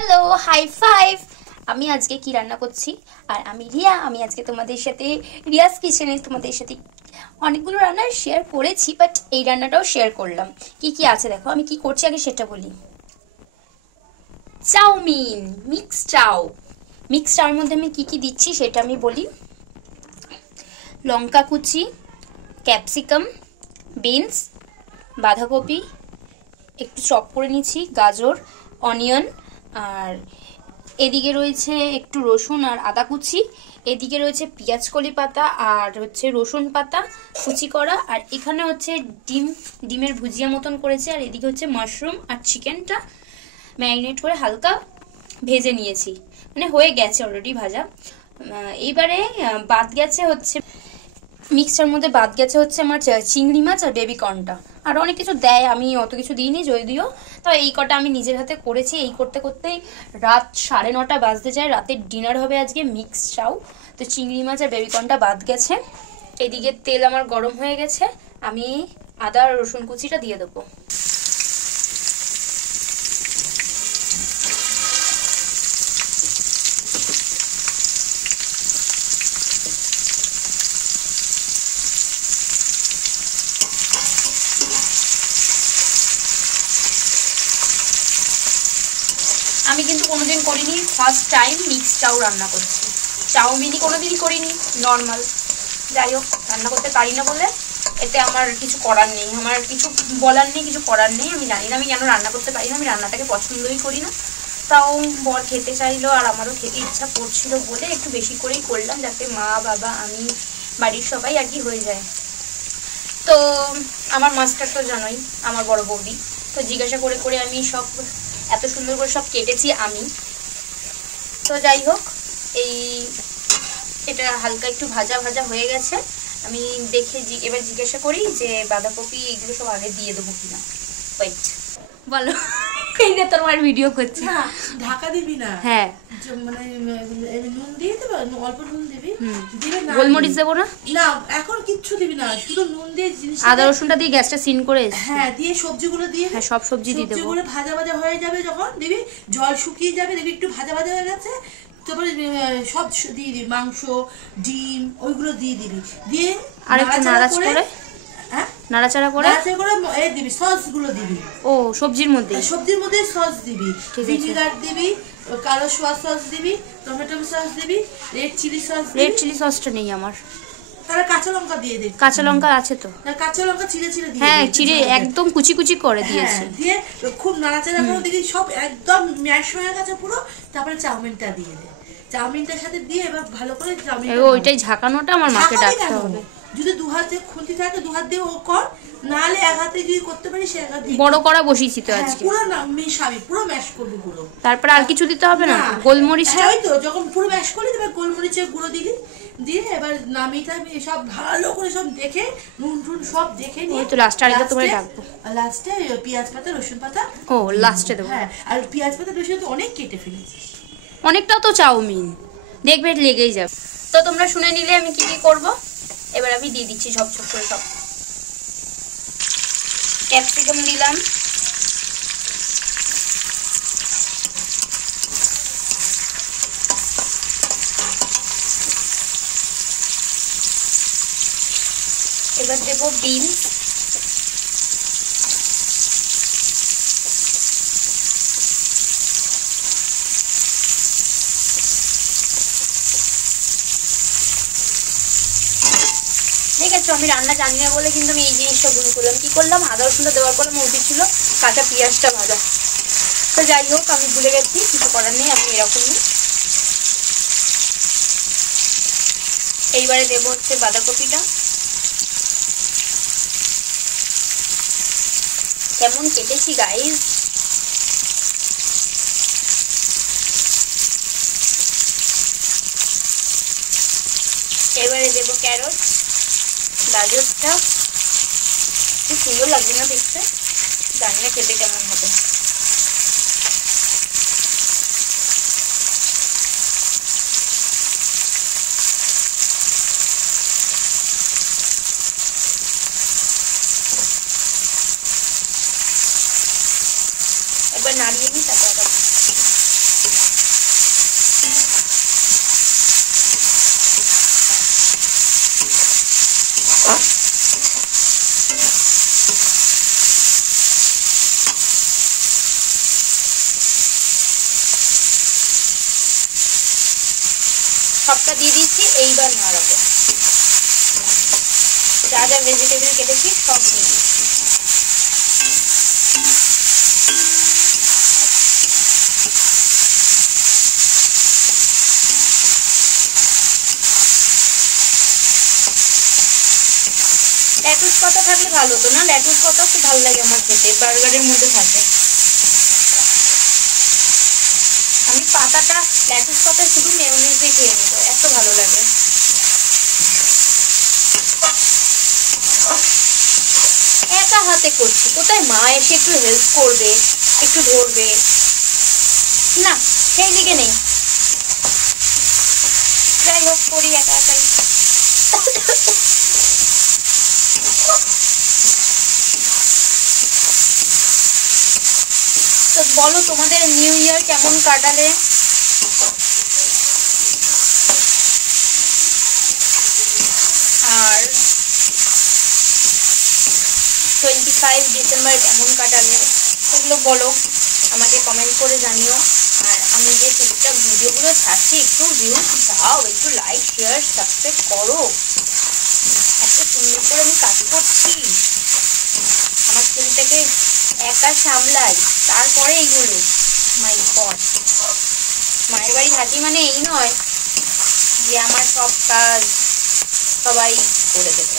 Hello, high five. আমি আজকে কি রান্না করছি আর আমি রিয়া। আমি আজকে তোমাদের সাথে রিয়াস কিচেনে তোমাদের সাথে অনেকগুলো রান্না শেয়ার করেছি, বাট এই রান্নাটাও শেয়ার করলাম। কি কি আছে দেখো, আমি কি করছি আগে সেটা বলি। চাউমিন, মিক্স চাউ। মিক্স চাউর মধ্যে আমি কি কি দিচ্ছি সেটা আমি বলি। লঙ্কা কুচি, ক্যাপসিকাম, বিনস, বাঁধাকপি একটু চপ করে নিচ্ছি, গাজর, অনিয়ন, আর এদিকে রয়েছে একটু রসুন আর আদা কুচি, এদিকে রয়েছে পেঁয়াজ কলি পাতা আর হচ্ছে রসুন পাতা কুচি করা, আর এখানে হচ্ছে ডিমের ভুজিয়া মতন করেছে, আর এদিকে হচ্ছে মাশরুম আর চিকেনটা ম্যারিনেট করে হালকা ভেজে নিয়েছি, মানে হয়ে গেছে অলরেডি ভাজা। এইবারে বাদ গেছে হচ্ছে মিক্সচার মধ্যে বাদ গেছে হচ্ছে আমার চিংড়ি মাছ আর বেবি কর্নটা। আর অনেক কিছু দেয়, আমি অত কিছু দিইনি যদিও, তাও এই কটা আমি নিজের হাতে করেছি। এই করতে করতেই রাত 9:30 বাজতে যায়। রাতের ডিনার হবে আজকে মিক্স চাউ। তো চিংড়ি মাছ আর বেবি কর্নটা বাদ গেছে। এদিকে তেল আমার গরম হয়ে গেছে, আমি আদা আর রসুন কুচিটা দিয়ে দেবো। আমি কিন্তু কোনোদিন করিনি, ফার্স্ট টাইম মিক্স চাউ রান্না করছি। চাউমিনই কোনোদিনই করিনি, নর্মাল। যাই হোক, রান্না করতে পারি না বলে এতে আমার কিছু করার নেই, আমার কিছু বলার নেই, কিছু করার নেই। আমি জানি না আমি কেন রান্না করতে পারি না, আমি রান্নাটাকে পছন্দই করি না। তাও বর খেতে চাইলো আর আমারও খেতে ইচ্ছা করছিল বলে একটু বেশি করেই করলাম, যাতে মা বাবা আমি বাড়ির সবাই আর কি হয়ে যায়। তো আমার মাস্টার তো জানোই, আমার বড় বৌদি, তো জিজ্ঞাসা করে করে আমি সব এত সুন্দর করে সব কেটেছি আমি। তো যাই হোক, এটা হালকা একটু ভাজা ভাজা হয়ে গেছে। আমি দেখে এবার জিজ্ঞাসা করি যে বাঁধাকপি এগুলো সব আগে দিয়ে দেবো কিনা। ওয়েট, বলো। এই না তোমার ভিডিও করছি। ঢাকা দিবি না? হ্যাঁ, মানে নুন দিয়ে দেবে, অল্প নুন দিবি। দিবে না, গোলমরিচ দেবো না? না, এখন কিচ্ছু দিবি না, শুধু নুন দিয়ে জিনিস, আদা রসুনটা দিয়ে গ্যাসটা সিন করে, হ্যাঁ, দিয়ে সবজিগুলো দিয়ে, হ্যাঁ সব সবজি দিয়ে দেবো। সবজিগুলো ভাজা ভাজা হয়ে যাবে, যখন দিবি জল শুকিয়ে যাবে, দেখবি একটু ভাজা ভাজা হয়ে গেছে, তারপরে সব দিয়ে দিবি, মাংস, ডিম ওইগুলো দিয়ে দিবি, দিয়ে আর একটু নাড়াচাড়া করে, নাড়াচাড়া করে এই দিবি, সস গুলো দিবি। ও, সবজির মধ্যে সস দিবি, ভিনিগার দিবি, কালো সোয়া সস দিবি, টমেটো সস দিবি, red chilli sauce. Red chilli সসটা নেই আমার। তাহলে কাঁচা লঙ্কা দিয়ে দিবি। কাঁচা লঙ্কা আছে তো? কাঁচা লঙ্কা চিড়ে চিড়ে দিয়ে, হ্যাঁ চিড়ে একদম কুচি কুচি করে দিয়েছি। দিয়ে খুব নাড়াচাড়া করে দিবি, সব একদম ম্যাশ হয়ে গেছে পুরো। তারপরে চাউমিনটা দিয়ে দে, চাউমিনটার সাথে দিয়ে এবার ভালো করে চাউমিন, ওইটাই ঝাঁকানোটা আমার মাকে ডাকতে হবে। যদি দু হাতে খুন্তি থাকে দু হাত দিয়ে ও কর, নাহলে এক হাতে যদি করতে পারিস এক হাত দিয়ে। বড় করা বসিয়েছি তো আজকে, পুরো না মেশাবি, পুরো ম্যাশ করবি পুরো। তারপর আর কিছু দিতে হবে না? গোলমরিচটা, ওই তো যখন পুরো ম্যাশ করলি তবে গোলমরিচের গুঁড়ো দিলি, দিয়ে এবার নামিয়ে সব ভালো করে সব দেখে, নুন টুন সব দেখে নিয়ে, তো লাস্টে আরেকটা তোমায় ডাকবো। লাস্টে পেঁয়াজ পাতা রসুন পাতা, ও লাস্টে দেবো। হ্যাঁ, আর পেঁয়াজ পাতা রসুন তো অনেক কেটে ফেলেছিস, অনেকটাও তো চাউমিন, দেখবে লেগেই যাবে। তো তোমরা শুনে নিলে আমি কি কি করব। এবার আমি দিয়ে দিচ্ছি ঝপঝপ করে সব। ক্যাপসিকাম দিলাম, এবার দেবো বিনস, ঠিক আছে। আমি রান্না জানি না বলে কিন্তু আমি এই জিনিসটা ভুল করলাম। কি করলাম, আদা রসুনটা দেওয়ার পরে আমার উচিত ছিল কাঁচা পেঁয়াজটা ভাজা। তো যাই হোক, আমি ভুলে গেছি, কিছু করার নেই, আমি এরকমই। এইবারে দেবো হচ্ছে বাঁধাকপিটা। কেমন কেটেছি গাইস, এবারে দেবো ক্যারট, গাজরটা। খুব সুন্দর লাগছে না দেখতে, জানি না খেতে কেমন হবে। একবার নাড়িয়ে নিই, তারপর আবার সবটা দিয়ে দিচ্ছি। এইবার নাড়াবো, যা যা ভেজিটেবল কেটেছি সব দিয়ে দিচ্ছি। লেটুস পাতা থাকলে ভালো হতো না, লেটুস পাতা খুব ভালো লাগে আমার খেতে, বার্গারের মধ্যে থাকে। আমি পাতাটা লেটুস পাতা শুধু মেয়োনিজ দিয়ে খেয়ে নেব, এত ভালো লাগে। একা হাতে করছি, কোথায় মা এসে একটু হেল্প করবে, একটু ধরবে না, সেই দিকে নেই। যাই হোক, করি একা একাই। তো বলো তোমাদের নিউ ইয়ার কেমন কাটালে? আর 25 ডিসেম্বর কেমন কাটালে সেগুলো বলো, আমাকে কমেন্ট করে জানিও। আর আমি যে টুকটাক ভিডিওগুলো ছাড়ছি একটু ভিউজ দাও, একটু লাইক শেয়ার সাবস্ক্রাইব করো। এত সুন্দর করে আমি কাজ করছি, আমার ছেলেটাকে একা সামলাই, তারপরে এইগুলো। মাই গড, মায়ের বাড়ি থাকি মানে এই নয় যে আমার সব কাজ সবাই করে দেবে।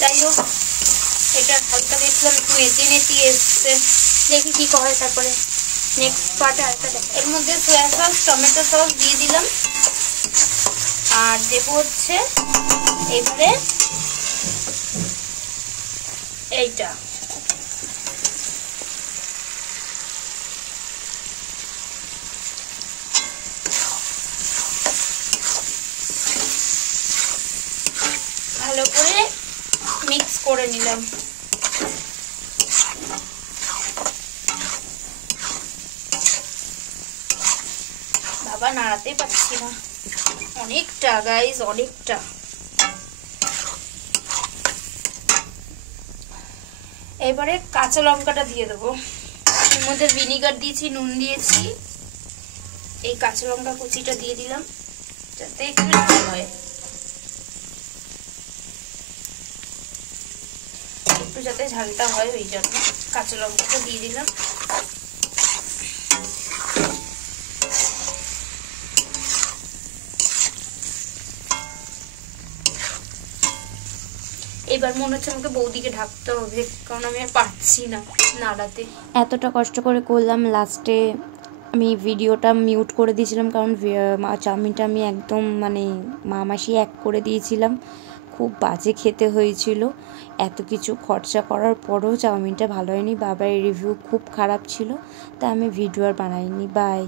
যাই হোক, এটা হালকা দেখলাম একটু নেতিয়ে এসছে, দেখি কি করে, তারপরে নেক্সট পার্টে আরেকটা দেখা। এর মধ্যে সোয়া সস টমেটো সস দিয়ে দিলাম, আর দেবো হচ্ছে এবারে এইটা ভালো করে মিক্স করে নিলাম। বাবা, নাড়াতেই পারছি না, অনেকটা গাইজ, অনেকটা। এবারে কাঁচা লঙ্কাটা দিয়ে দেবো, এর মধ্যে ভিনিগার দিয়েছি, নুন দিয়েছি, এই কাঁচা লঙ্কা কুচিটা দিয়ে দিলাম যাতে একটু ঝাল হয়, একটু যাতে ঝালটা হয় ওই জন্য কাঁচা লঙ্কাটা দিয়ে দিলাম। এবার মনে হচ্ছে আমাকে বৌদিকে ঢাকতে হবে, কারণ আমি আর পারছি না নাড়াতে। এতটা কষ্ট করে করলাম, লাস্টে আমি ভিডিওটা মিউট করে দিয়েছিলাম, কারণ চাউমিনটা আমি একদম মানে মামাসি এক করে দিয়েছিলাম। খুব বাজে খেতে হয়েছিল, এত কিছু খরচা করার পরেও চাউমিনটা ভালো হয়নি। বাবার রিভিউ খুব খারাপ ছিল, তাই আমি ভিডিও আর বানাইনি। বাই।